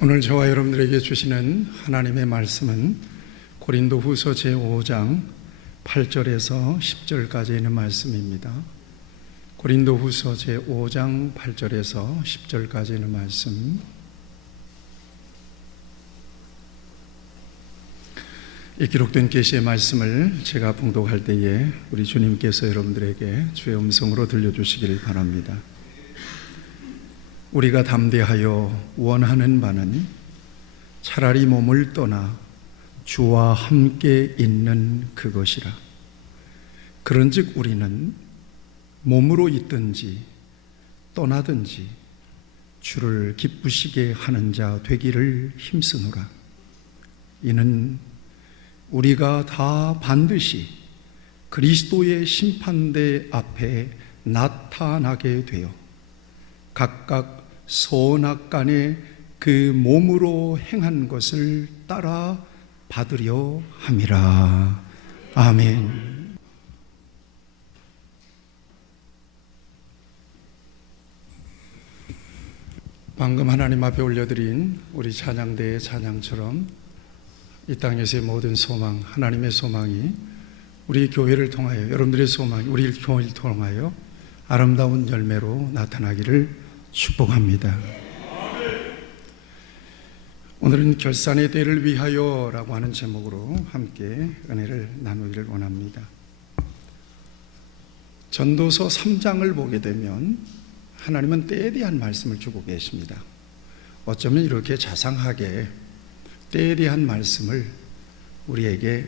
오늘 저와 여러분들에게 주시는 하나님의 말씀은 고린도후서 제5장 8절에서 10절까지 있는 말씀입니다. 고린도후서 제5장 8절에서 10절까지 있는 말씀. 이 기록된 계시의 말씀을 제가 봉독할 때에 우리 주님께서 여러분들에게 주의 음성으로 들려주시기를 바랍니다. 우리가 담대하여 원하는 바는 차라리 몸을 떠나 주와 함께 있는 그것이라. 그런즉 우리는 몸으로 있든지 떠나든지 주를 기쁘시게 하는 자 되기를 힘쓰노라. 이는 우리가 다 반드시 그리스도의 심판대 앞에 나타나게 되어 각각 선악간에 그 몸으로 행한 것을 따라 받으려 함이라. 아멘. 방금 하나님 앞에 올려드린 우리 찬양대의 찬양처럼 이 땅에서의 모든 소망, 하나님의 소망이 우리 교회를 통하여, 여러분들의 소망이 우리 교회를 통하여 아름다운 열매로 나타나기를 축복합니다. 오늘은 결산의 때를 위하여 라고 하는 제목으로 함께 은혜를 나누기를 원합니다. 전도서 3장을 보게 되면 하나님은 때에 대한 말씀을 주고 계십니다. 어쩌면 이렇게 자상하게 때에 대한 말씀을 우리에게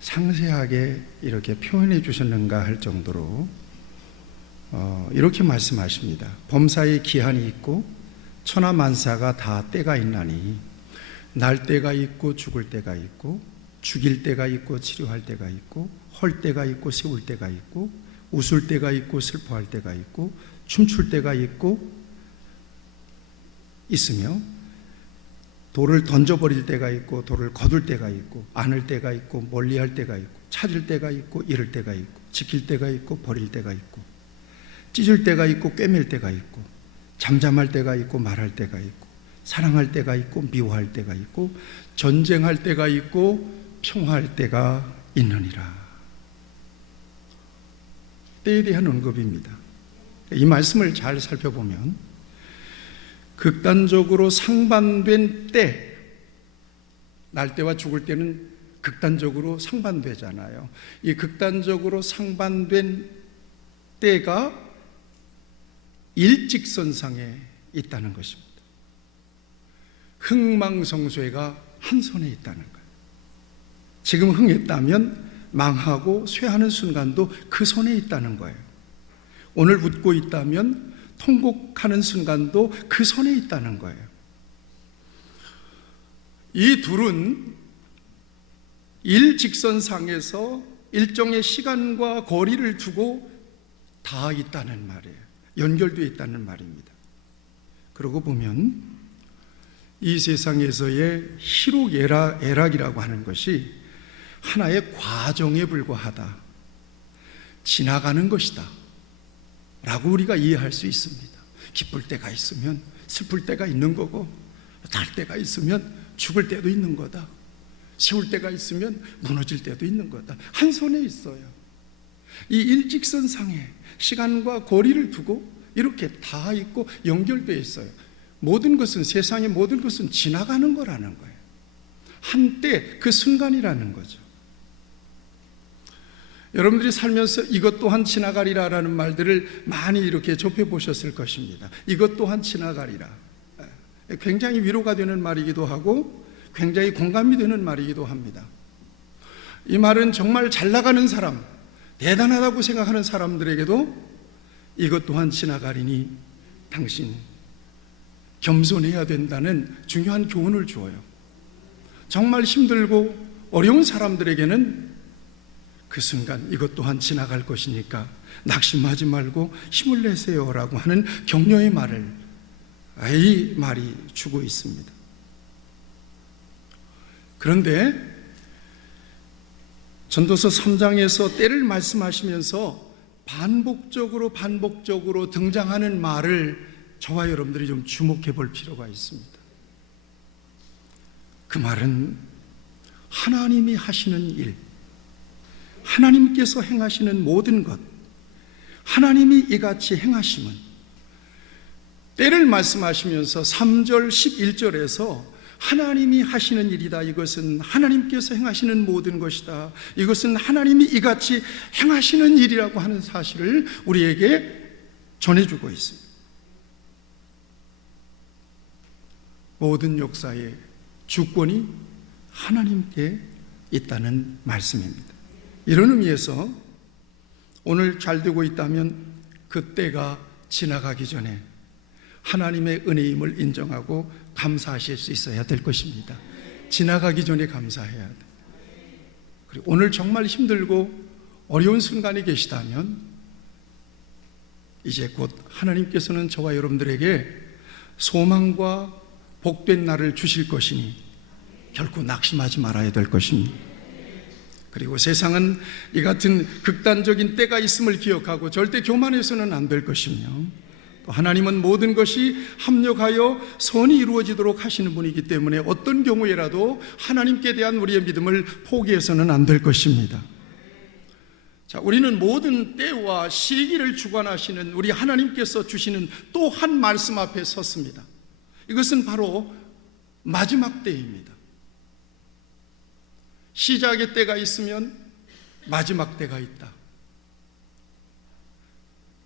상세하게 이렇게 표현해 주셨는가 할 정도로 이렇게 말씀하십니다. 범사에 기한이 있고 천하만사가 다 때가 있나니 날 때가 있고 죽을 때가 있고 죽일 때가 있고 치료할 때가 있고 헐 때가 있고 세울 때가 있고 웃을 때가 있고 슬퍼할 때가 있고 춤출 때가 있고 있으며 돌을 던져버릴 때가 있고 돌을 거둘 때가 있고 안을 때가 있고 멀리할 때가 있고 찾을 때가 있고 잃을 때가 있고 지킬 때가 있고 버릴 때가 있고 찢을 때가 있고 꿰맬 때가 있고 잠잠할 때가 있고 말할 때가 있고 사랑할 때가 있고 미워할 때가 있고 전쟁할 때가 있고 평화할 때가 있느니라. 때에 대한 언급입니다. 이 말씀을 잘 살펴보면 극단적으로 상반된 때, 날 때와 죽을 때는 극단적으로 상반되잖아요. 이 극단적으로 상반된 때가 일직선상에 있다는 것입니다. 흥망성쇠가 한 손에 있다는 거예요. 지금 흥했다면 망하고 쇠하는 순간도 그 손에 있다는 거예요. 오늘 웃고 있다면 통곡하는 순간도 그 손에 있다는 거예요. 이 둘은 일직선상에서 일정의 시간과 거리를 두고 다 있다는 말이에요. 연결되어 있다는 말입니다. 그러고 보면 이 세상에서의 희록애락이라고 하는 것이 하나의 과정에 불과하다, 지나가는 것이다 라고 우리가 이해할 수 있습니다. 기쁠 때가 있으면 슬플 때가 있는 거고, 날 때가 있으면 죽을 때도 있는 거다, 세울 때가 있으면 무너질 때도 있는 거다. 한 손에 있어요. 이 일직선상에 시간과 거리를 두고 이렇게 다 있고 연결되어 있어요. 모든 것은, 세상의 모든 것은 지나가는 거라는 거예요. 한때 그 순간이라는 거죠. 여러분들이 살면서 이것 또한 지나가리라라는 말들을 많이 이렇게 접해보셨을 것입니다. 이것 또한 지나가리라. 굉장히 위로가 되는 말이기도 하고 굉장히 공감이 되는 말이기도 합니다. 이 말은 정말 잘 나가는 사람, 대단하다고 생각하는 사람들에게도 이것 또한 지나가리니 당신 겸손해야 된다는 중요한 교훈을 주어요. 정말 힘들고 어려운 사람들에게는 그 순간 이것 또한 지나갈 것이니까 낙심하지 말고 힘을 내세요 라고 하는 격려의 말을 이 말이 주고 있습니다. 그런데 전도서 3장에서 때를 말씀하시면서 반복적으로 등장하는 말을 저와 여러분들이 좀 주목해 볼 필요가 있습니다. 그 말은 하나님이 하시는 일, 하나님께서 행하시는 모든 것, 하나님이 이같이 행하심은 때를 말씀하시면서 3절 11절에서 하나님이 하시는 일이다, 이것은 하나님께서 행하시는 모든 것이다, 이것은 하나님이 이같이 행하시는 일이라고 하는 사실을 우리에게 전해주고 있습니다. 모든 역사의 주권이 하나님께 있다는 말씀입니다. 이런 의미에서 오늘 잘 되고 있다면 그 때가 지나가기 전에 하나님의 은혜임을 인정하고 감사하실 수 있어야 될 것입니다. 지나가기 전에 감사해야 돼. 그리고 오늘 정말 힘들고 어려운 순간에 계시다면 이제 곧 하나님께서는 저와 여러분들에게 소망과 복된 날을 주실 것이니 결코 낙심하지 말아야 될 것입니다. 그리고 세상은 이 같은 극단적인 때가 있음을 기억하고 절대 교만해서는 안 될 것이며, 또 하나님은 모든 것이 합력하여 선이 이루어지도록 하시는 분이기 때문에 어떤 경우에라도 하나님께 대한 우리의 믿음을 포기해서는 안 될 것입니다. 자, 우리는 모든 때와 시기를 주관하시는 우리 하나님께서 주시는 또 한 말씀 앞에 섰습니다. 이것은 바로 마지막 때입니다. 시작의 때가 있으면 마지막 때가 있다.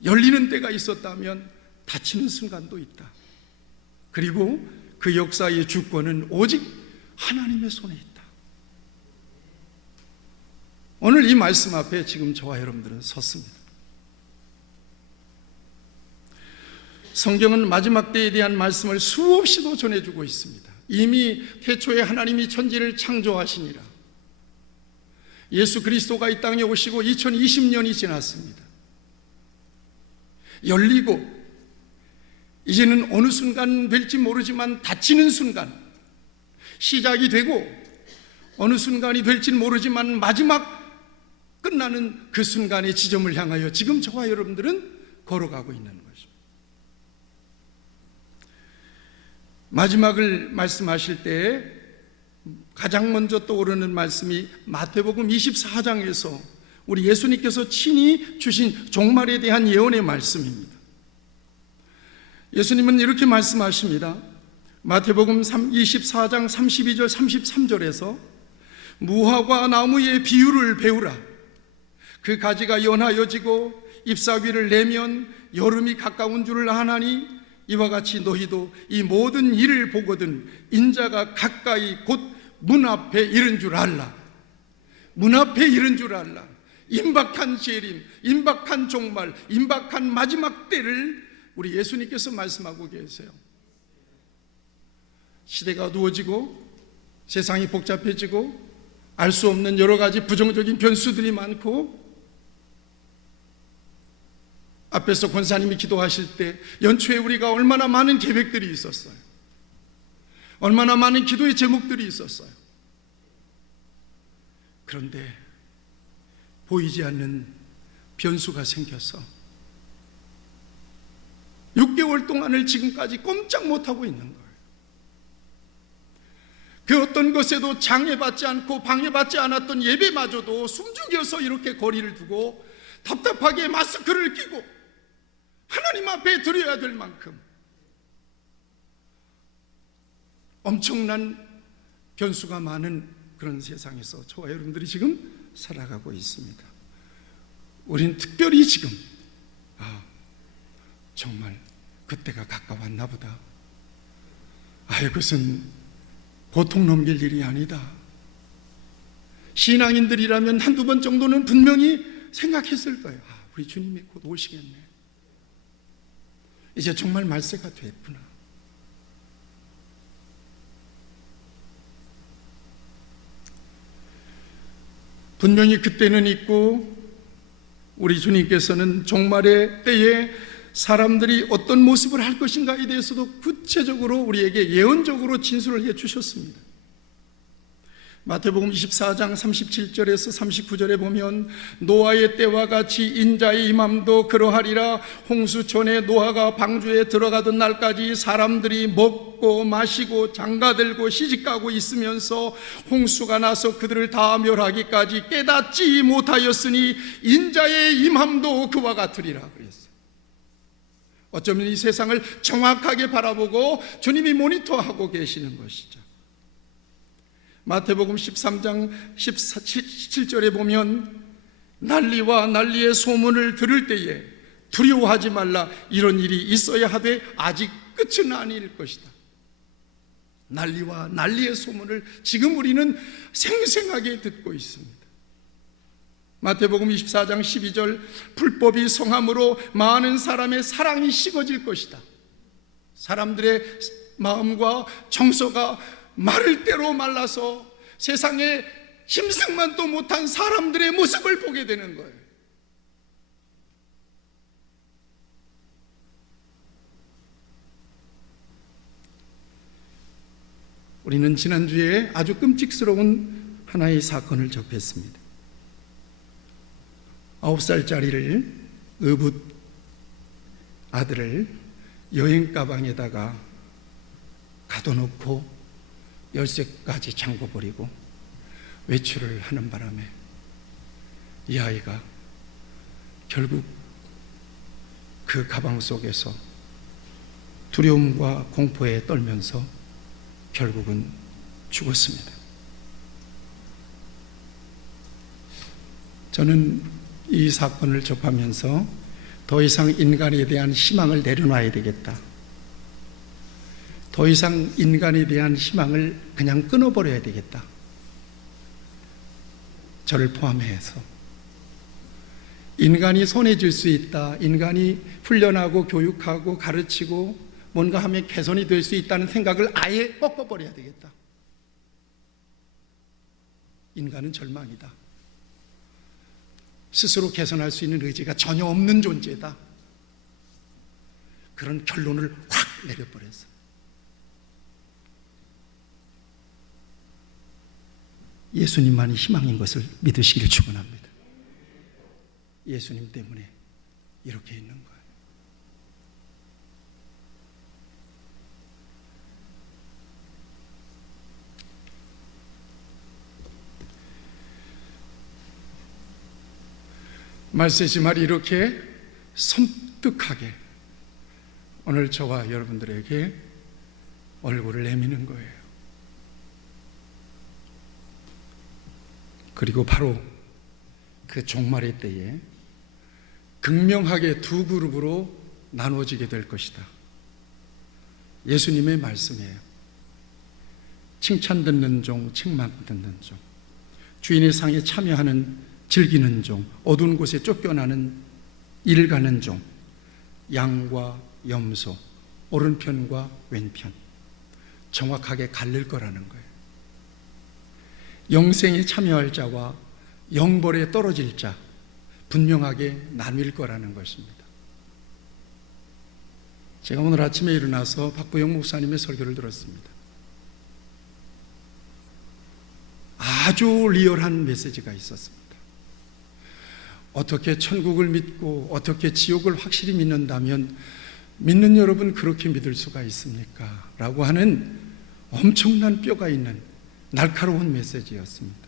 열리는 때가 있었다면 닫히는 순간도 있다. 그리고 그 역사의 주권은 오직 하나님의 손에 있다. 오늘 이 말씀 앞에 지금 저와 여러분들은 섰습니다. 성경은 마지막 때에 대한 말씀을 수없이도 전해주고 있습니다. 이미 태초에 하나님이 천지를 창조하시니라. 예수 그리스도가 이 땅에 오시고 2020년이 지났습니다. 열리고 이제는 어느 순간 될지 모르지만 닫히는 순간, 시작이 되고 어느 순간이 될지는 모르지만 마지막 끝나는 그 순간의 지점을 향하여 지금 저와 여러분들은 걸어가고 있는 것입니다. 마지막을 말씀하실 때 가장 먼저 떠오르는 말씀이 마태복음 24장에서 우리 예수님께서 친히 주신 종말에 대한 예언의 말씀입니다. 예수님은 이렇게 말씀하십니다. 마태복음 24장 32절 33절에서 무화과 나무의 비유를 배우라. 그 가지가 연하여지고 잎사귀를 내면 여름이 가까운 줄을 아나니 이와 같이 너희도 이 모든 일을 보거든 인자가 가까이 곧 문 앞에 이른 줄 알라. 문 앞에 이른 줄 알라. 임박한 재림, 임박한 종말, 임박한 마지막 때를 우리 예수님께서 말씀하고 계세요. 시대가 어두워지고 세상이 복잡해지고 알 수 없는 여러 가지 부정적인 변수들이 많고, 앞에서 권사님이 기도하실 때 연초에 우리가 얼마나 많은 계획들이 있었어요. 얼마나 많은 기도의 제목들이 있었어요. 그런데 보이지 않는 변수가 생겨서 6개월 동안을 지금까지 꼼짝 못하고 있는 거예요. 그 어떤 것에도 장애받지 않고 방해받지 않았던 예배마저도 숨죽여서 이렇게 거리를 두고 답답하게 마스크를 끼고 하나님 앞에 드려야 될 만큼 엄청난 변수가 많은 그런 세상에서 저와 여러분들이 지금 살아가고 있습니다. 우리는 특별히 지금 정말 그때가 가까웠나 보다. 이것은 보통 넘길 일이 아니다. 신앙인들이라면 한두 번 정도는 분명히 생각했을 거예요. 우리 주님이 곧 오시겠네. 이제 정말 말세가 됐구나. 분명히 그때는 있고 우리 주님께서는 종말의 때에 사람들이 어떤 모습을 할 것인가에 대해서도 구체적으로 우리에게 예언적으로 진술을 해 주셨습니다. 마태복음 24장 37절에서 39절에 보면 노아의 때와 같이 인자의 임함도 그러하리라. 홍수 전에 노아가 방주에 들어가던 날까지 사람들이 먹고 마시고 장가들고 시집가고 있으면서 홍수가 나서 그들을 다 멸하기까지 깨닫지 못하였으니 인자의 임함도 그와 같으리라 그랬어요. 어쩌면 이 세상을 정확하게 바라보고 주님이 모니터하고 계시는 것이죠. 마태복음 13장 17절에 보면 난리와 난리의 소문을 들을 때에 두려워하지 말라. 이런 일이 있어야 하되 아직 끝은 아닐 것이다. 난리와 난리의 소문을 지금 우리는 생생하게 듣고 있습니다. 마태복음 24장 12절 불법이 성함으로 많은 사람의 사랑이 식어질 것이다. 사람들의 마음과 정서가 마를 대로 말라서 세상에 짐승만도 못한 사람들의 모습을 보게 되는 거예요. 우리는 지난주에 아주 끔찍스러운 하나의 사건을 접했습니다. 9살짜리를 의붓 아들을 여행 가방에다가 가둬놓고 열쇠까지 잠궈버리고 외출을 하는 바람에 이 아이가 결국 그 가방 속에서 두려움과 공포에 떨면서 결국은 죽었습니다. 저는 이 사건을 접하면서 더 이상 인간에 대한 희망을 내려놔야 되겠다. 더 이상 인간에 대한 희망을 그냥 끊어버려야 되겠다. 저를 포함해서 인간이 손해질 수 있다. 인간이 훈련하고 교육하고 가르치고 뭔가 하면 개선이 될 수 있다는 생각을 아예 꺾어버려야 되겠다. 인간은 절망이다. 스스로 개선할 수 있는 의지가 전혀 없는 존재다. 그런 결론을 확 내려버렸어. 예수님만이 희망인 것을 믿으시기를 축원합니다. 예수님 때문에 이렇게 있는 거예요. 말세지 말이 이렇게 섬뜩하게 오늘 저와 여러분들에게 얼굴을 내미는 거예요. 그리고 바로 그 종말의 때에 극명하게 두 그룹으로 나누어지게 될 것이다. 예수님의 말씀이에요. 칭찬 듣는 종, 책망 듣는 종, 주인의 상에 참여하는 즐기는 종, 어두운 곳에 쫓겨나는 일 가는 종, 양과 염소, 오른편과 왼편 정확하게 갈릴 거라는 거예요. 영생에 참여할 자와 영벌에 떨어질 자 분명하게 나뉠 거라는 것입니다. 제가 오늘 아침에 일어나서 박부영 목사님의 설교를 들었습니다. 아주 리얼한 메시지가 있었습니다. 어떻게 천국을 믿고 어떻게 지옥을 확실히 믿는다면 믿는 여러분 그렇게 믿을 수가 있습니까? 라고 하는 엄청난 뼈가 있는 날카로운 메시지였습니다.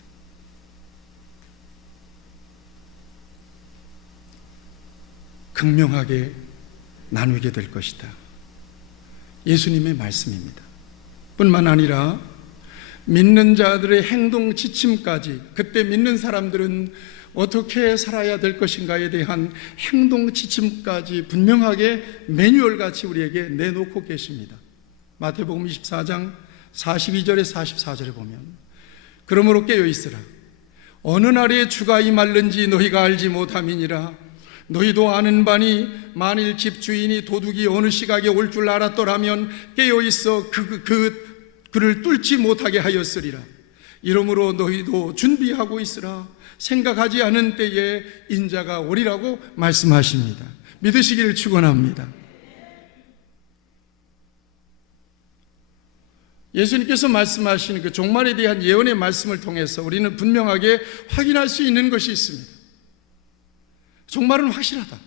극명하게 나누게 될 것이다. 예수님의 말씀입니다. 뿐만 아니라 믿는 자들의 행동 지침까지, 그때 믿는 사람들은 어떻게 살아야 될 것인가에 대한 행동 지침까지 분명하게 매뉴얼같이 우리에게 내놓고 계십니다. 마태복음 24장 42절에 44절에 보면 그러므로 깨어있으라. 어느 날에 주가 임할는지 너희가 알지 못함이니라. 너희도 아는 바니 만일 집 주인이 도둑이 어느 시각에 올 줄 알았더라면 깨어있어 그를 뚫지 못하게 하였으리라. 이러므로 너희도 준비하고 있으라. 생각하지 않은 때에 인자가 오리라고 말씀하십니다. 믿으시기를 축원합니다. 예수님께서 말씀하시는 그 종말에 대한 예언의 말씀을 통해서 우리는 분명하게 확인할 수 있는 것이 있습니다. 종말은 확실하다.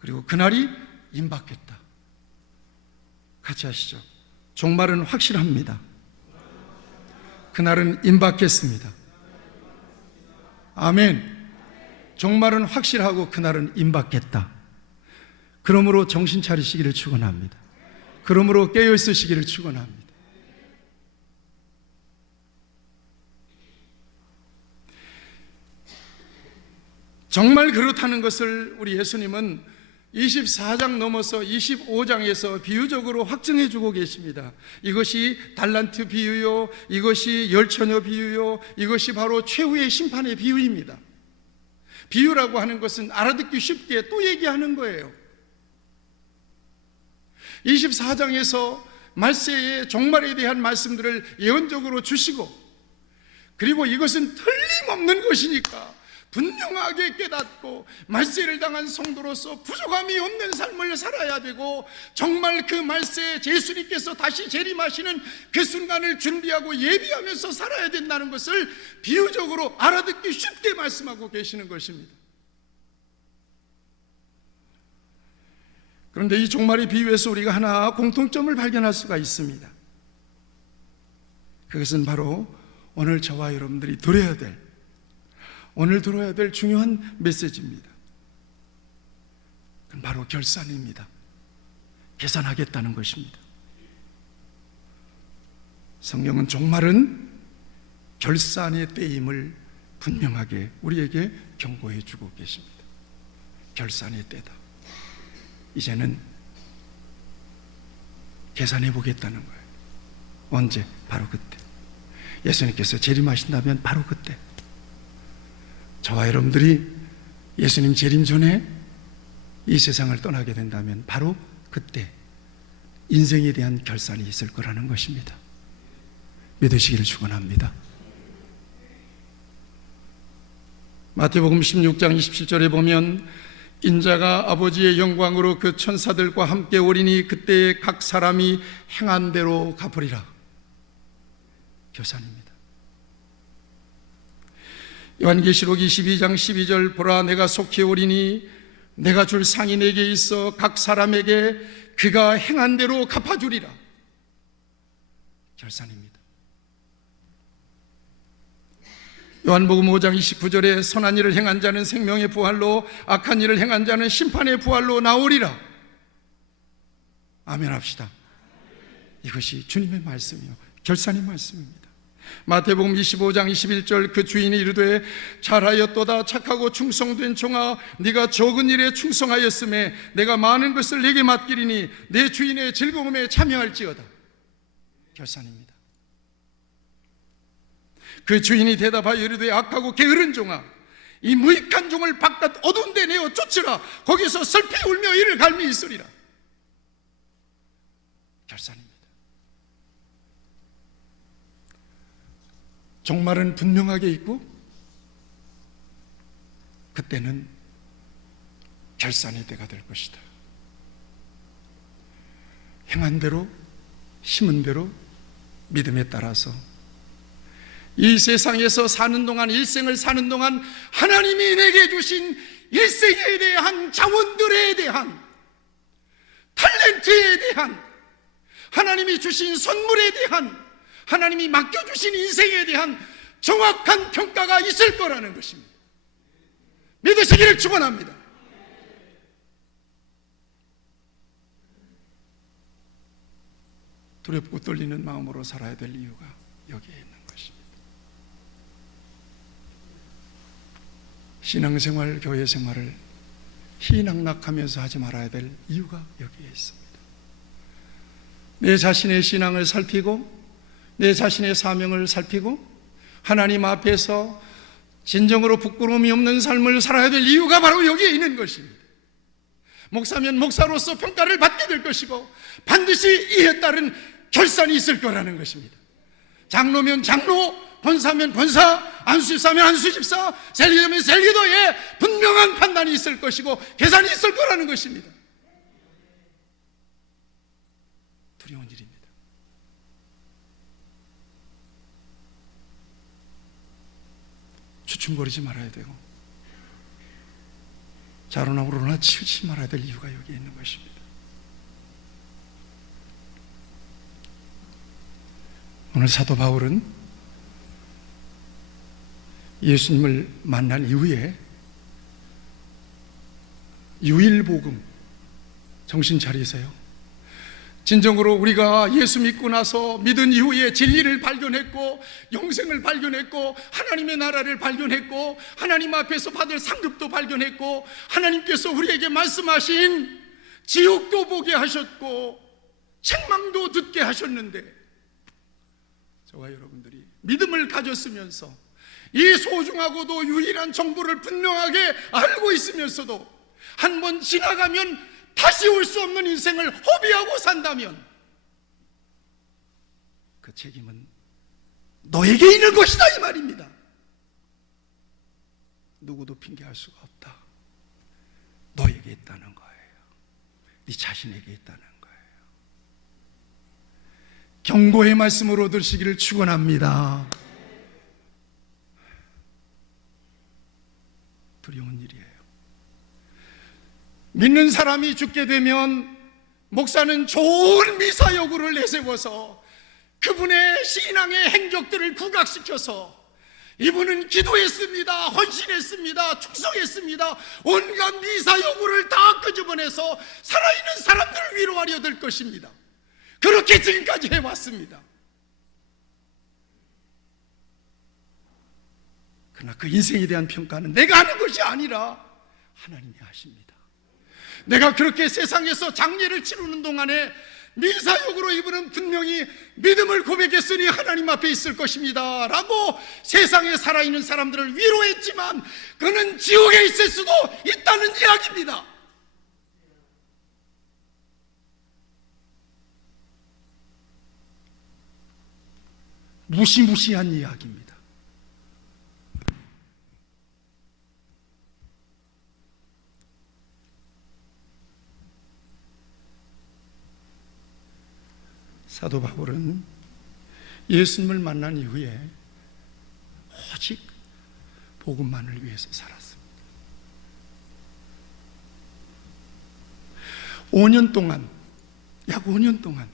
그리고 그날이 임박했다. 같이 하시죠. 종말은 확실합니다. 그날은 임박했습니다. 아멘. 종말은 확실하고 그날은 임박했다. 그러므로 정신 차리시기를 축원합니다. 그러므로 깨어 있으시기를 축원합니다. 정말 그렇다는 것을 우리 예수님은 24장 넘어서 25장에서 비유적으로 확증해 주고 계십니다. 이것이 달란트 비유요, 이것이 열처녀 비유요, 이것이 바로 최후의 심판의 비유입니다. 비유라고 하는 것은 알아듣기 쉽게 또 얘기하는 거예요. 24장에서 말세의 종말에 대한 말씀들을 예언적으로 주시고, 그리고 이것은 틀림없는 것이니까 분명하게 깨닫고 말세를 당한 성도로서 부족함이 없는 삶을 살아야 되고, 정말 그 말세에 예수님께서 다시 재림하시는 그 순간을 준비하고 예비하면서 살아야 된다는 것을 비유적으로 알아듣기 쉽게 말씀하고 계시는 것입니다. 그런데 이 종말의 비유에서 우리가 하나 공통점을 발견할 수가 있습니다. 그것은 바로 오늘 저와 여러분들이 오늘 들어야 될 중요한 메시지입니다. 그건 바로 결산입니다. 계산하겠다는 것입니다. 성경은 종말은 결산의 때임을 분명하게 우리에게 경고해 주고 계십니다. 결산의 때다. 이제는 계산해 보겠다는 거예요. 언제? 바로 그때. 예수님께서 재림하신다면 바로 그때. 저와 여러분들이 예수님 재림 전에 이 세상을 떠나게 된다면 바로 그때 인생에 대한 결산이 있을 거라는 것입니다. 믿으시기를 축원합니다. 마태복음 16장 27절에 보면 인자가 아버지의 영광으로 그 천사들과 함께 오리니 그때에 각 사람이 행한 대로 갚으리라. 결산입니다. 요한계시록 22장 12절 보라 내가 속히 오리니 내가 줄 상이 내게 있어 각 사람에게 그가 행한 대로 갚아주리라. 결산입니다. 요한복음 5장 29절에 선한 일을 행한 자는 생명의 부활로 악한 일을 행한 자는 심판의 부활로 나오리라. 아멘 합시다. 이것이 주님의 말씀이요 결산의 말씀입니다. 마태복음 25장 21절 그 주인이 이르되 잘하였도다 착하고 충성된 종아 네가 적은 일에 충성하였음에 내가 많은 것을 네게 맡기리니 내 주인의 즐거움에 참여할지어다. 결산입니다. 그 주인이 대답하여 이르되 악하고 게으른 종아 이 무익한 종을 바깥 어두운 데 내어 쫓으라. 거기서 슬피 울며 이를 갈미 있으리라. 결산입니다. 종말은 분명하게 있고 그때는 결산의 때가 될 것이다. 행한 대로 심은 대로 믿음에 따라서 이 세상에서 사는 동안 일생을 사는 동안 하나님이 내게 주신 일생에 대한 자원들에 대한 탤런트에 대한 하나님이 주신 선물에 대한 하나님이 맡겨주신 인생에 대한 정확한 평가가 있을 거라는 것입니다. 믿으시기를 축원합니다. 두렵고 떨리는 마음으로 살아야 될 이유가 여기에 있는 것입니다. 신앙생활, 교회생활을 희낙낙하면서 하지 말아야 될 이유가 여기에 있습니다. 내 자신의 신앙을 살피고 내 자신의 사명을 살피고 하나님 앞에서 진정으로 부끄러움이 없는 삶을 살아야 될 이유가 바로 여기에 있는 것입니다. 목사면 목사로서 평가를 받게 될 것이고 반드시 이에 따른 결산이 있을 거라는 것입니다. 장로면 장로, 권사면 권사, 안수집사면 안수집사, 셀리더면 셀리더에 분명한 판단이 있을 것이고 계산이 있을 거라는 것입니다. 두려운 일이 주춤거리지 말아야 되고 좌로나 우로나 치우치지 말아야 될 이유가 여기에 있는 것입니다. 오늘 사도 바울은 예수님을 만난 이후에 유일복음, 정신 차리세요. 진정으로 우리가 예수 믿고 나서 믿은 이후에 진리를 발견했고 영생을 발견했고 하나님의 나라를 발견했고 하나님 앞에서 받을 상급도 발견했고 하나님께서 우리에게 말씀하신 지옥도 보게 하셨고 책망도 듣게 하셨는데, 저와 여러분들이 믿음을 가졌으면서 이 소중하고도 유일한 정보를 분명하게 알고 있으면서도 한 번 지나가면 다시 올 수 없는 인생을 허비하고 산다면 그 책임은 너에게 있는 것이다, 이 말입니다. 누구도 핑계할 수가 없다. 너에게 있다는 거예요. 네 자신에게 있다는 거예요. 경고의 말씀으로 들으시기를 축원합니다. 두려운 일이에요. 믿는 사람이 죽게 되면 목사는 좋은 미사여구를 내세워서 그분의 신앙의 행적들을 부각시켜서 이분은 기도했습니다, 헌신했습니다, 충성했습니다, 온갖 미사여구를 다 끄집어내서 살아있는 사람들을 위로하려 될 것입니다. 그렇게 지금까지 해왔습니다. 그러나 그 인생에 대한 평가는 내가 하는 것이 아니라 하나님이 하십니다. 내가 그렇게 세상에서 장례를 치르는 동안에 미사역으로 이분은 분명히 믿음을 고백했으니 하나님 앞에 있을 것입니다 라고 세상에 살아있는 사람들을 위로했지만 그는 지옥에 있을 수도 있다는 이야기입니다. 무시무시한 이야기입니다. 사도 바울은 예수님을 만난 이후에 오직 복음만을 위해서 살았습니다. 5년 동안, 약 5년 동안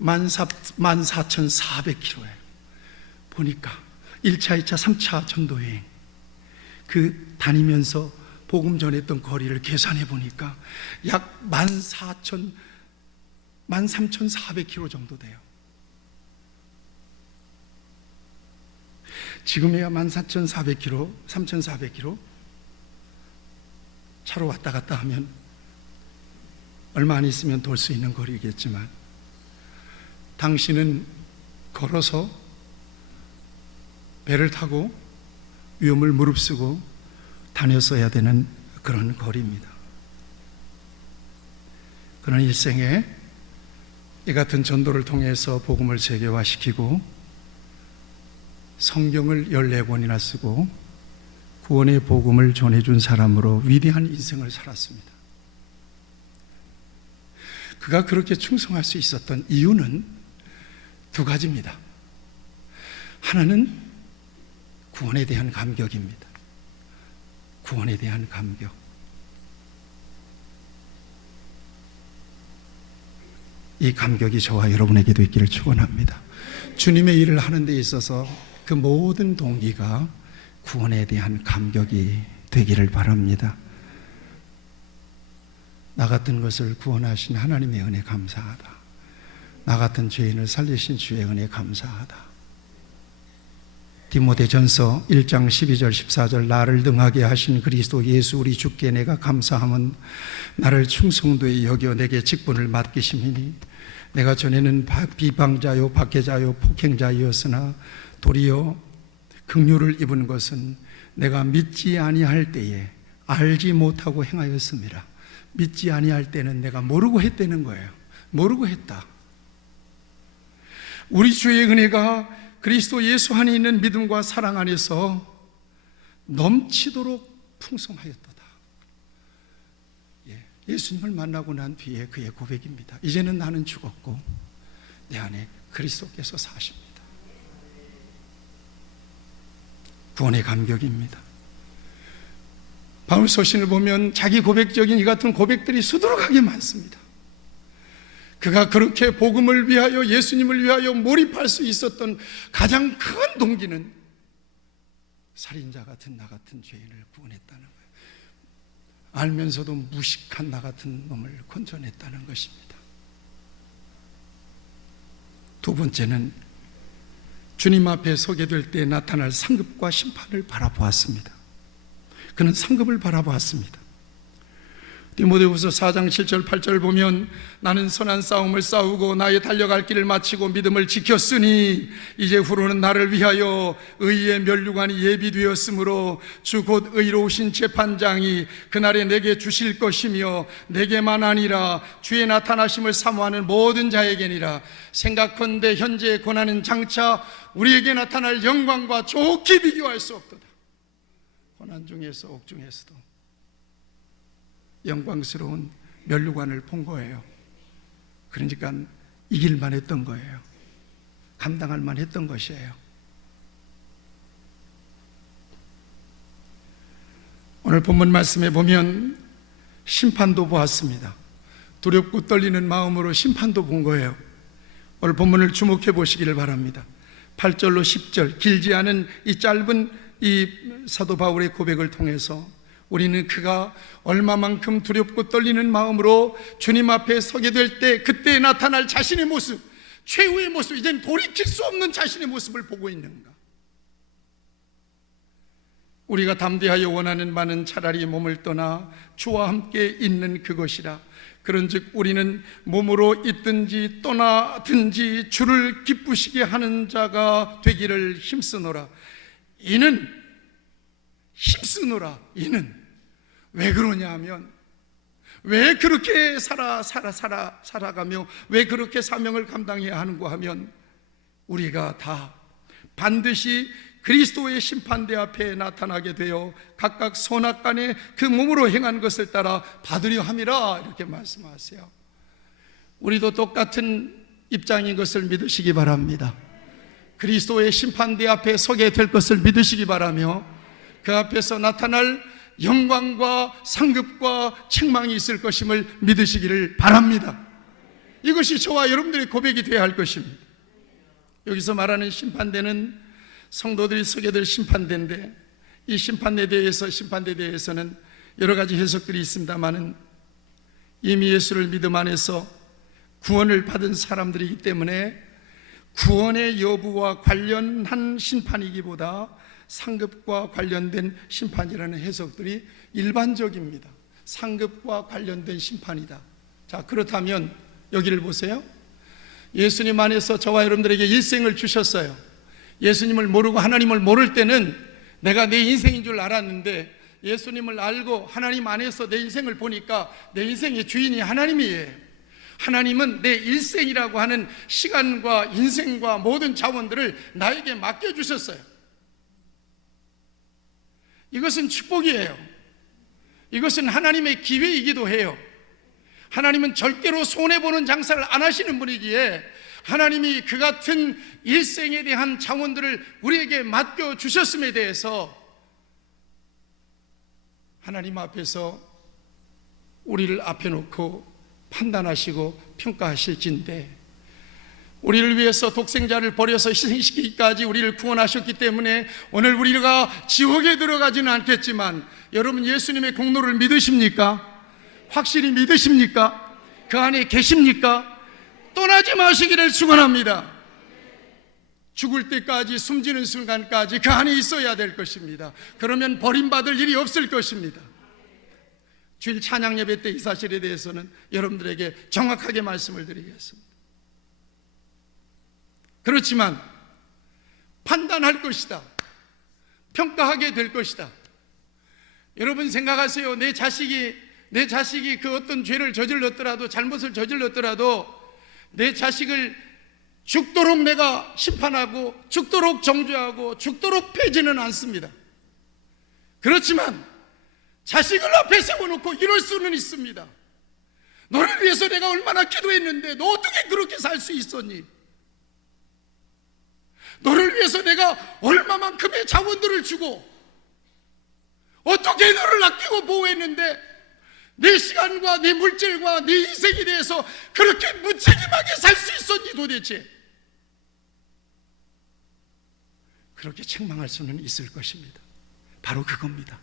14,400km예요. 보니까 1차, 2차, 3차 전도여행 그 다니면서 복음 전했던 거리를 계산해 보니까 약 13,400km 정도 돼요. 지금이야 14,400km, 3,400km 차로 왔다 갔다 하면 얼마 안 있으면 돌 수 있는 거리겠지만 당신은 걸어서 배를 타고 위험을 무릅쓰고 다녔어야 되는 그런 거리입니다. 그런 일생에 이 같은 전도를 통해서 복음을 세계화시키고 성경을 14권이나 쓰고 구원의 복음을 전해준 사람으로 위대한 인생을 살았습니다. 그가 그렇게 충성할 수 있었던 이유는 두 가지입니다. 하나는 구원에 대한 감격입니다. 구원에 대한 감격. 이 감격이 저와 여러분에게도 있기를 축원합니다. 주님의 일을 하는 데 있어서 그 모든 동기가 구원에 대한 감격이 되기를 바랍니다. 나 같은 것을 구원하신 하나님의 은혜 감사하다. 나 같은 죄인을 살리신 주의 은혜 감사하다. 디모데전서 1장 12절 14절 나를 등하게 하신 그리스도 예수 우리 주께 내가 감사함은 나를 충성되이 여겨 내게 직분을 맡기심이니 내가 전에는 비방자요 박해자요 폭행자이었으나 도리어 긍휼을 입은 것은 내가 믿지 아니할 때에 알지 못하고 행하였습니다. 믿지 아니할 때는 내가 모르고 했다는 거예요. 모르고 했다. 우리 주의 은혜가 그리스도 예수 안에 있는 믿음과 사랑 안에서 넘치도록 풍성하였도다. 예수님을 만나고 난 뒤에 그의 고백입니다. 이제는 나는 죽었고 내 안에 그리스도께서 사십니다. 구원의 감격입니다. 바울 서신을 보면 자기 고백적인 이 같은 고백들이 수두룩하게 많습니다. 그가 그렇게 복음을 위하여, 예수님을 위하여 몰입할 수 있었던 가장 큰 동기는 살인자 같은 나 같은 죄인을 구원했다는 거예요. 알면서도 무식한 나 같은 놈을 건져냈다는 것입니다. 두 번째는 주님 앞에 서게 될 때 나타날 상급과 심판을 바라보았습니다. 그는 상급을 바라보았습니다. 디모데후서 4장 7절 8절 보면 나는 선한 싸움을 싸우고 나의 달려갈 길을 마치고 믿음을 지켰으니 이제 후로는 나를 위하여 의의 면류관이 예비되었으므로 주 곧 의로우신 재판장이 그날에 내게 주실 것이며 내게만 아니라 주의 나타나심을 사모하는 모든 자에게니라. 생각컨대 현재의 고난은 장차 우리에게 나타날 영광과 좋게 비교할 수 없도다. 고난 중에서 옥중에서도 영광스러운 면류관을 본 거예요. 그러니까 이길만 했던 거예요. 감당할 만 했던 것이에요. 오늘 본문 말씀에 보면 심판도 보았습니다. 두렵고 떨리는 마음으로 심판도 본 거예요. 오늘 본문을 주목해 보시기를 바랍니다. 8절로 10절 길지 않은 이 짧은 이 사도 바울의 고백을 통해서 우리는 그가 얼마만큼 두렵고 떨리는 마음으로 주님 앞에 서게 될 때 그때 나타날 자신의 모습, 최후의 모습, 이젠 돌이킬 수 없는 자신의 모습을 보고 있는가. 우리가 담대하여 원하는 바는 차라리 몸을 떠나 주와 함께 있는 그것이라. 그런즉 우리는 몸으로 있든지 떠나든지 주를 기쁘시게 하는 자가 되기를 힘쓰노라. 이는 힘쓰노라. 이는 왜 그러냐 하면 왜 그렇게 살아가며 왜 그렇게 사명을 감당해야 하는가 하면 우리가 다 반드시 그리스도의 심판대 앞에 나타나게 되어 각각 선악간에 그 몸으로 행한 것을 따라 받으려 함이라 이렇게 말씀하세요. 우리도 똑같은 입장인 것을 믿으시기 바랍니다. 그리스도의 심판대 앞에 서게 될 것을 믿으시기 바라며 그 앞에서 나타날 영광과 상급과 책망이 있을 것임을 믿으시기를 바랍니다. 이것이 저와 여러분들의 고백이 되어야 할 것입니다. 여기서 말하는 심판대는 성도들이 서게 될 심판대인데 이 심판대에 대해서는 여러 가지 해석들이 있습니다만은 이미 예수를 믿음 안에서 구원을 받은 사람들이기 때문에 구원의 여부와 관련한 심판이기보다 상급과 관련된 심판이라는 해석들이 일반적입니다. 상급과 관련된 심판이다. 자, 그렇다면 여기를 보세요. 예수님 안에서 저와 여러분들에게 일생을 주셨어요. 예수님을 모르고 하나님을 모를 때는 내가 내 인생인 줄 알았는데 예수님을 알고 하나님 안에서 내 인생을 보니까 내 인생의 주인이 하나님이에요. 하나님은 내 일생이라고 하는 시간과 인생과 모든 자원들을 나에게 맡겨주셨어요. 이것은 축복이에요. 이것은 하나님의 기회이기도 해요. 하나님은 절대로 손해보는 장사를 안 하시는 분이기에 하나님이 그 같은 일생에 대한 자원들을 우리에게 맡겨주셨음에 대해서 하나님 앞에서 우리를 앞에 놓고 판단하시고 평가하실진데 우리를 위해서 독생자를 버려서 희생시키기까지 우리를 구원하셨기 때문에 오늘 우리가 지옥에 들어가지는 않겠지만 여러분 예수님의 공로를 믿으십니까? 확실히 믿으십니까? 그 안에 계십니까? 떠나지 마시기를 축원합니다. 죽을 때까지 숨지는 순간까지 그 안에 있어야 될 것입니다. 그러면 버림받을 일이 없을 것입니다. 주일 찬양 예배 때 이 사실에 대해서는 여러분들에게 정확하게 말씀을 드리겠습니다. 그렇지만 판단할 것이다. 평가하게 될 것이다. 여러분 생각하세요. 내 자식이 그 어떤 죄를 저질렀더라도 잘못을 저질렀더라도 내 자식을 죽도록 내가 심판하고 죽도록 정죄하고 죽도록 패지는 않습니다. 그렇지만 자식을 앞에 세워놓고 이럴 수는 있습니다. 너를 위해서 내가 얼마나 기도했는데 너 어떻게 그렇게 살 수 있었니? 너를 위해서 내가 얼마만큼의 자원들을 주고 어떻게 너를 아끼고 보호했는데 내 시간과 내 물질과 내 인생에 대해서 그렇게 무책임하게 살 수 있었니 도대체? 그렇게 책망할 수는 있을 것입니다. 바로 그겁니다.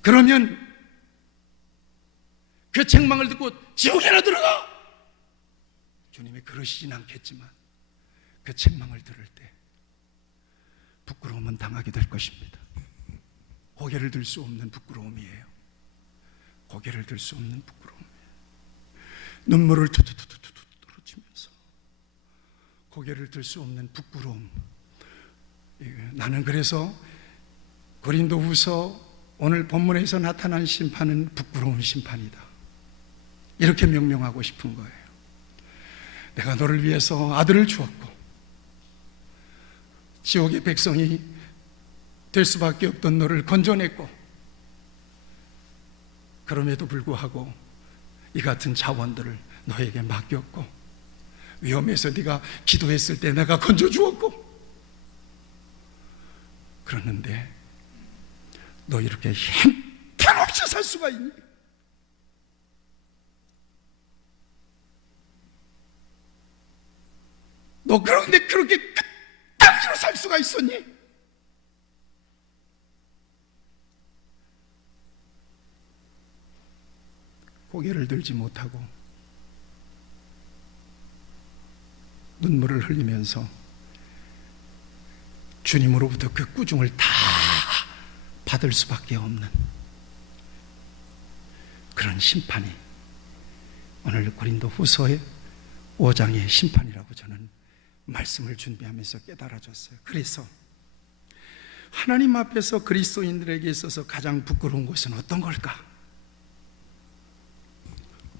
그러면 그 책망을 듣고 지옥에나 들어가! 주님이 그러시진 않겠지만 그 책망을 들을 때 부끄러움은 당하게 될 것입니다. 고개를 들 수 없는 부끄러움이에요. 고개를 들 수 없는 부끄러움이에요. 눈물을 투투투투투 떨어지면서 고개를 들 수 없는 부끄러움. 나는 그래서 고린도후서 오늘 본문에서 나타난 심판은 부끄러운 심판이다, 이렇게 명명하고 싶은 거예요. 내가 너를 위해서 아들을 주었고 지옥의 백성이 될 수밖에 없던 너를 건져냈고, 그럼에도 불구하고 이 같은 자원들을 너에게 맡겼고, 위험해서 네가 기도했을 때 내가 건져주었고, 그러는데 너 이렇게 형편없이 살 수가 있니? 너 그런데 그렇게 그따위로 살 수가 있었니? 고개를 들지 못하고 눈물을 흘리면서 주님으로부터 그 꾸중을 다 받을 수밖에 없는 그런 심판이 오늘 고린도후서의 5장의 심판이라고 저는 말씀을 준비하면서 깨달아졌어요. 그래서 하나님 앞에서 그리스도인들에게 있어서 가장 부끄러운 것은 어떤 걸까?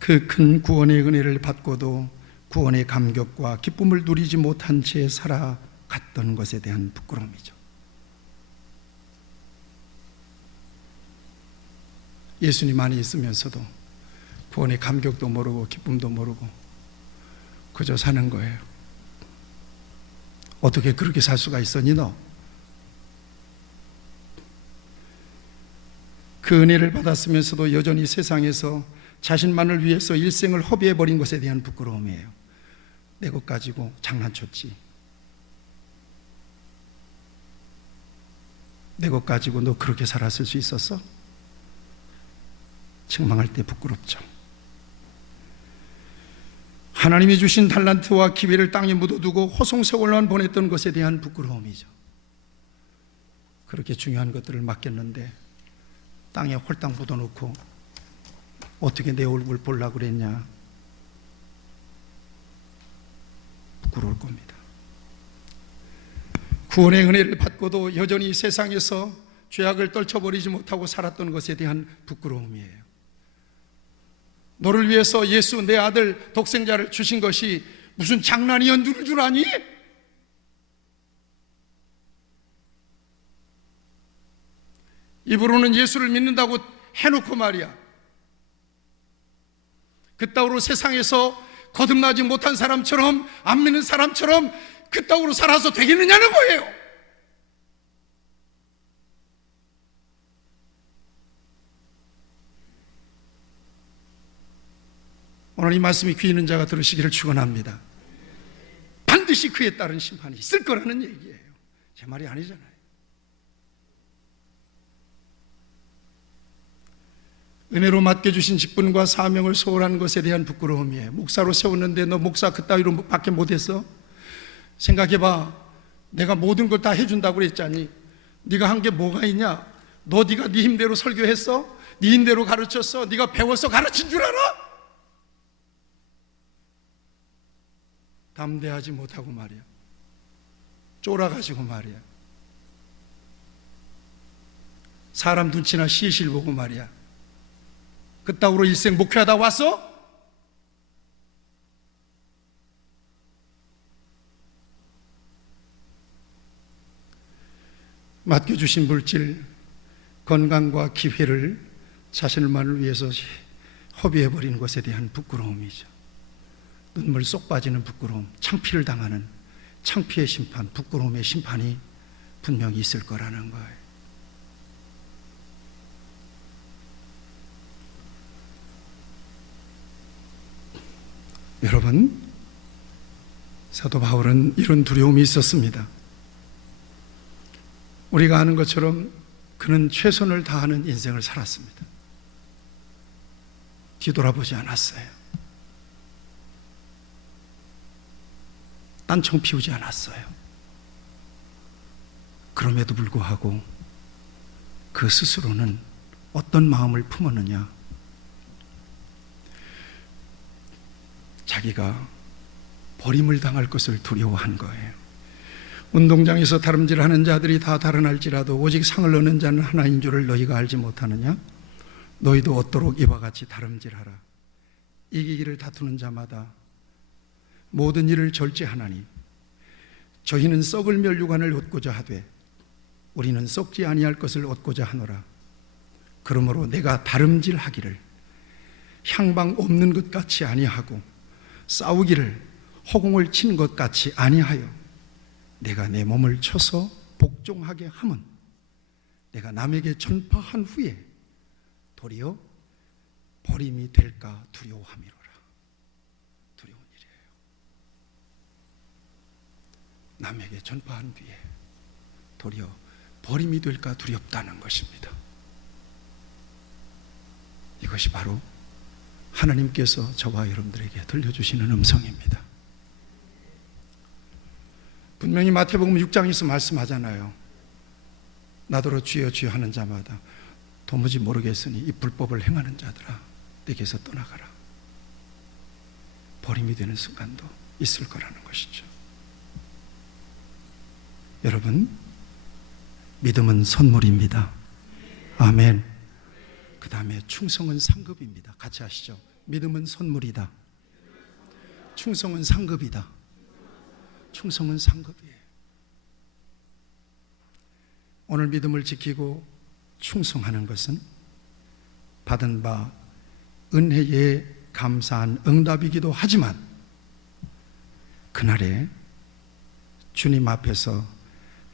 그 큰 구원의 은혜를 받고도 구원의 감격과 기쁨을 누리지 못한 채 살아갔던 것에 대한 부끄러움이죠. 예수님 안에 있으면서도 구원의 감격도 모르고 기쁨도 모르고 그저 사는 거예요. 어떻게 그렇게 살 수가 있었니 너? 그 은혜를 받았으면서도 여전히 세상에서 자신만을 위해서 일생을 허비해버린 것에 대한 부끄러움이에요. 내 것 가지고 장난쳤지. 내 것 가지고 너 그렇게 살았을 수 있었어? 책망할 때 부끄럽죠. 하나님이 주신 달란트와 기회를 땅에 묻어두고 호송세월만 보냈던 것에 대한 부끄러움이죠. 그렇게 중요한 것들을 맡겼는데 땅에 홀딱 묻어놓고 어떻게 내 얼굴 보려고 그랬냐? 부끄러울 겁니다. 구원의 은혜를 받고도 여전히 세상에서 죄악을 떨쳐버리지 못하고 살았던 것에 대한 부끄러움이에요. 너를 위해서 예수 내 아들 독생자를 주신 것이 무슨 장난이었는 줄 아니? 입으로는 예수를 믿는다고 해놓고 말이야, 그따위로 세상에서 거듭나지 못한 사람처럼, 안 믿는 사람처럼 그따위로 살아서 되겠느냐는 거예요. 오늘 이 말씀이 귀 있는 자가 들으시기를 축원합니다. 반드시 그에 따른 심판이 있을 거라는 얘기예요. 제 말이 아니잖아요. 은혜로 맡겨주신 직분과 사명을 소홀한 것에 대한 부끄러움이에요. 목사로 세웠는데 너 목사 그따위로 밖에 못했어? 생각해봐. 내가 모든 걸 다 해준다고 그랬잖니. 네가 한 게 뭐가 있냐? 네가 네 힘대로 설교했어? 네 힘대로 가르쳤어? 네가 배워서 가르친 줄 알아? 담대하지 못하고 말이야, 쫄아가지고 말이야, 사람 눈치나 시실 보고 말이야, 그따위로 일생 목회하다 왔어? 맡겨주신 물질, 건강과 기회를 자신만을 위해서 허비해버린 것에 대한 부끄러움이죠. 눈물 쏙 빠지는 부끄러움, 창피를 당하는 창피의 심판, 부끄러움의 심판이 분명히 있을 거라는 거예요. 여러분, 사도 바울은 이런 두려움이 있었습니다. 우리가 아는 것처럼 그는 최선을 다하는 인생을 살았습니다. 뒤돌아보지 않았어요. 딴청 피우지 않았어요. 그럼에도 불구하고 그 스스로는 어떤 마음을 품었느냐? 자기가 버림을 당할 것을 두려워한 거예요. 운동장에서 다름질하는 자들이 다 달아날지라도 오직 상을 얻는 자는 하나인 줄을 너희가 알지 못하느냐? 너희도 얻도록 이와 같이 다름질하라. 이기기를 다투는 자마다 모든 일을 절제하나니 저희는 썩을 멸류관을 얻고자 하되 우리는 썩지 아니할 것을 얻고자 하노라. 그러므로 내가 다름질하기를 향방 없는 것 같이 아니하고 싸우기를 허공을 친 것 같이 아니하여 내가 내 몸을 쳐서 복종하게 함은 내가 남에게 전파한 후에 도리어 버림이 될까 두려워함이로라. 두려운 일이에요. 남에게 전파한 뒤에 도리어 버림이 될까 두렵다는 것입니다. 이것이 바로 하나님께서 저와 여러분들에게 들려주시는 음성입니다. 분명히 마태복음 6장에서 말씀하잖아요. 나더러 주여 주여 하는 자마다 도무지 모르겠으니 이 불법을 행하는 자들아 내게서 떠나가라. 버림이 되는 순간도 있을 거라는 것이죠. 여러분, 믿음은 선물입니다. 아멘. 그 다음에 충성은 상급입니다. 같이 하시죠. 믿음은 선물이다. 충성은 상급이다. 충성은 상급이에요. 오늘 믿음을 지키고 충성하는 것은 받은 바 은혜에 감사한 응답이기도 하지만 그날에 주님 앞에서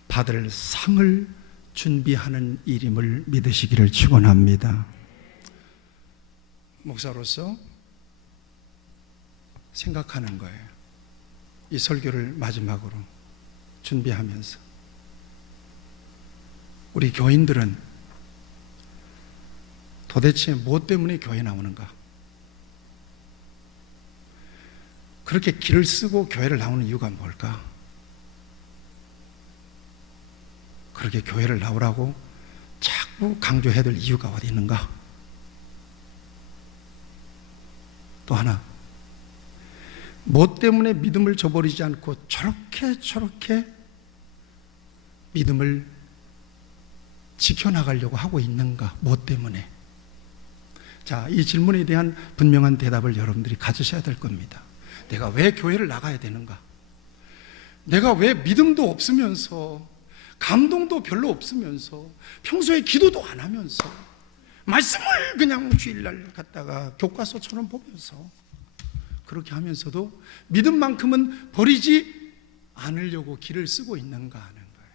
받을 상을 준비하는 일임을 믿으시기를 축원합니다. 목사로서 생각하는 거예요. 이 설교를 마지막으로 준비하면서 우리 교인들은 도대체 무엇 때문에 교회 나오는가? 그렇게 길을 쓰고 교회를 나오는 이유가 뭘까? 그렇게 교회를 나오라고 자꾸 강조해야 될 이유가 어디 있는가? 또 하나, 뭐 때문에 믿음을 저버리지 않고 저렇게 믿음을 지켜나가려고 하고 있는가? 뭐 때문에? 자, 이 질문에 대한 분명한 대답을 여러분들이 가지셔야 될 겁니다. 내가 왜 교회를 나가야 되는가? 내가 왜 믿음도 없으면서 감동도 별로 없으면서 평소에 기도도 안 하면서 말씀을 그냥 주일날 갔다가 교과서처럼 보면서 그렇게 하면서도 믿음만큼은 버리지 않으려고 길을 쓰고 있는가 하는 거예요.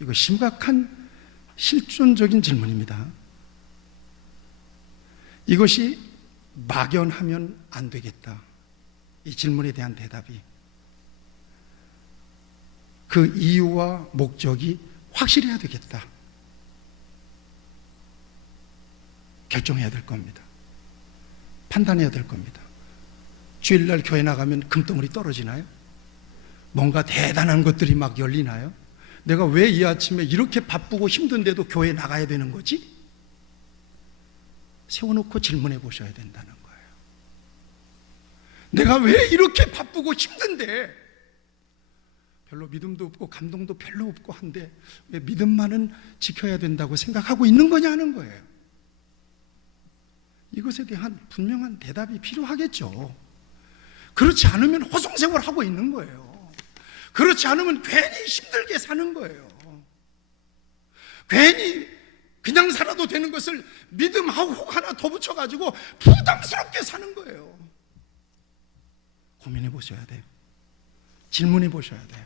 이거 심각한 실존적인 질문입니다. 이것이 막연하면 안 되겠다. 이 질문에 대한 대답이 그 이유와 목적이 확실해야 되겠다. 결정해야 될 겁니다. 판단해야 될 겁니다. 주일날 교회 나가면 금덩어리 떨어지나요? 뭔가 대단한 것들이 막 열리나요? 내가 왜 이 아침에 이렇게 바쁘고 힘든데도 교회 나가야 되는 거지? 세워놓고 질문해 보셔야 된다는 거예요. 내가 왜 이렇게 바쁘고 힘든데 별로 믿음도 없고 감동도 별로 없고 한데 왜 믿음만은 지켜야 된다고 생각하고 있는 거냐는 거예요. 이것에 대한 분명한 대답이 필요하겠죠. 그렇지 않으면 허송세월 하고 있는 거예요. 그렇지 않으면 괜히 힘들게 사는 거예요. 괜히 그냥 살아도 되는 것을 믿음하고 혹 하나 더 붙여가지고 부담스럽게 사는 거예요. 고민해 보셔야 돼요. 질문해 보셔야 돼요.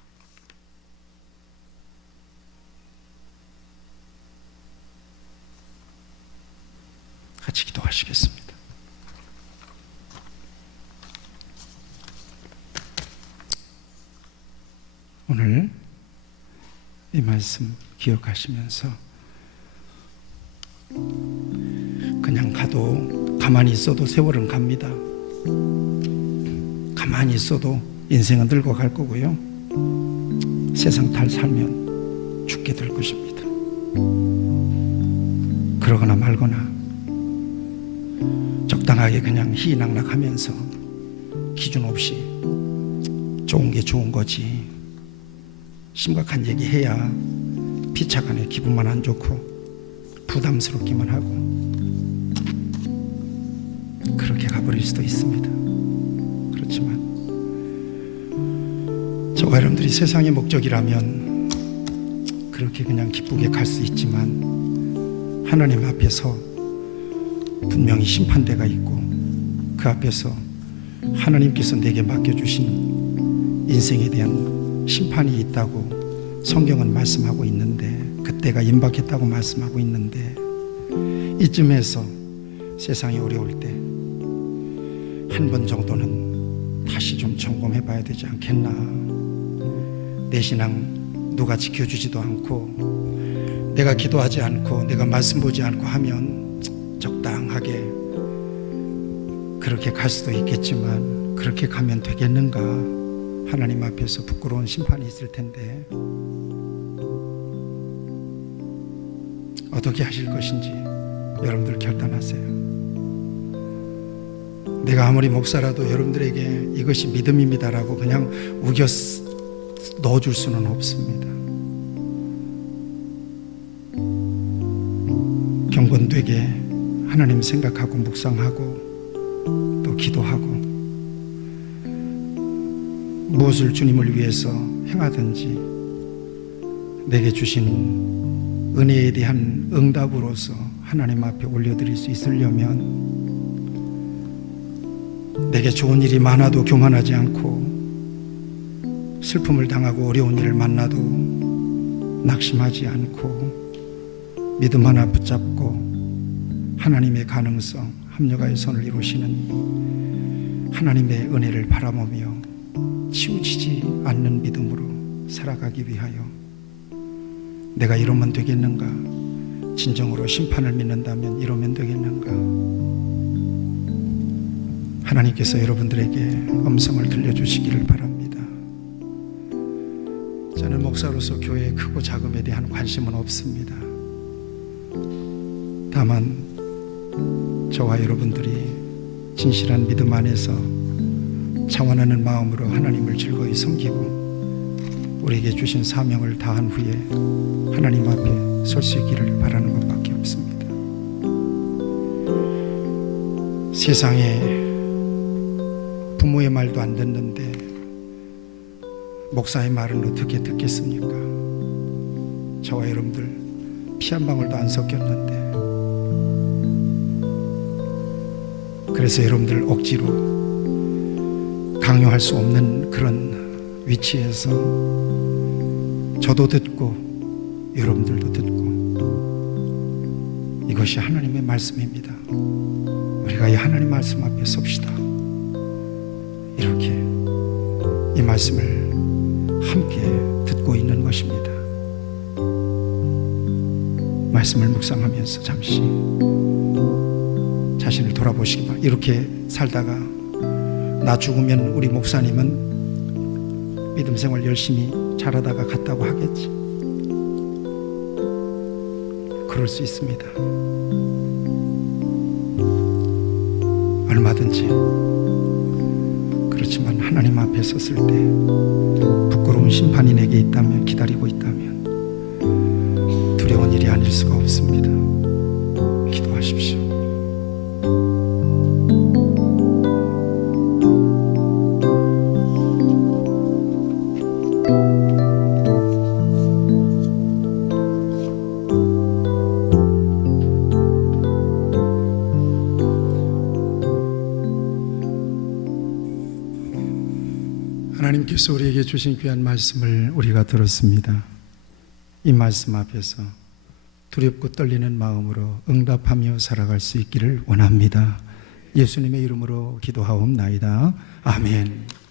같이 기도하시겠습니다. 오늘 이 말씀 기억하시면서 그냥 가도 가만히 있어도 세월은 갑니다. 가만히 있어도 인생은 늙어갈 거고요. 세상 달 살면 죽게 될 것입니다. 그러거나 말거나 적당하게 그냥 희낙락하면서 기준 없이 좋은 게 좋은 거지, 심각한 얘기 해야 피차간에 기분만 안 좋고 부담스럽기만 하고 그렇게 가버릴 수도 있습니다. 그렇지만 저와 여러분들이 세상의 목적이라면 그렇게 그냥 기쁘게 갈 수 있지만 하나님 앞에서 분명히 심판대가 있고 그 앞에서 하나님께서 내게 맡겨주신 인생에 대한 심판이 있다고 성경은 말씀하고 있는데, 그때가 임박했다고 말씀하고 있는데, 이쯤에서 세상이 어려울 때 한 번 정도는 다시 좀 점검해 봐야 되지 않겠나. 내 신앙 누가 지켜주지도 않고 내가 기도하지 않고 내가 말씀 보지 않고 하면 적당하게 그렇게 갈 수도 있겠지만 그렇게 가면 되겠는가. 하나님 앞에서 부끄러운 심판이 있을 텐데 어떻게 하실 것인지 여러분들 결단하세요. 내가 아무리 목사라도 여러분들에게 이것이 믿음입니다라고 그냥 우겨 넣어줄 수는 없습니다. 경건되게 하나님 생각하고 묵상하고 또 기도하고 무엇을 주님을 위해서 행하든지 내게 주신 은혜에 대한 응답으로서 하나님 앞에 올려드릴 수 있으려면 내게 좋은 일이 많아도 교만하지 않고 슬픔을 당하고 어려운 일을 만나도 낙심하지 않고 믿음 하나 붙잡고 하나님의 가능성, 합력하여 선을 이루시는 하나님의 은혜를 바라보며 치우치지 않는 믿음으로 살아가기 위하여 내가 이러면 되겠는가? 진정으로 심판을 믿는다면 이러면 되겠는가? 하나님께서 여러분들에게 음성을 들려주시기를 바랍니다. 저는 목사로서 교회의 크고 작음에 대한 관심은 없습니다. 다만 저와 여러분들이 진실한 믿음 안에서 차원하는 마음으로 하나님을 즐거이 섬기고 우리에게 주신 사명을 다한 후에 하나님 앞에 설 수 있기를 바라는 것밖에 없습니다. 세상에 부모의 말도 안 듣는데 목사의 말은 어떻게 듣겠습니까? 저와 여러분들 피 한 방울도 안 섞였는데, 그래서 여러분들 억지로 강요할 수 없는 그런 위치에서 저도 듣고 여러분들도 듣고 이것이 하나님의 말씀입니다. 우리가 이 하나님 말씀 앞에 섭시다. 이렇게 이 말씀을 함께 듣고 있는 것입니다. 말씀을 묵상하면서 잠시 자신을 돌아보시기 바랍니다. 이렇게 살다가 나 죽으면 우리 목사님은 믿음 생활 열심히 잘하다가 갔다고 하겠지. 그럴 수 있습니다. 얼마든지. 그렇지만 하나님 앞에 섰을 때 부끄러운 심판이 내게 있다면, 기다리고 있다면 두려운 일이 아닐 수가 없습니다. 기도하십시오. 하나님께서 우리에게 주신 귀한 말씀을 우리가 들었습니다. 이 말씀 앞에서 두렵고 떨리는 마음으로 응답하며 살아갈 수 있기를 원합니다. 예수님의 이름으로 기도하옵나이다. 아멘.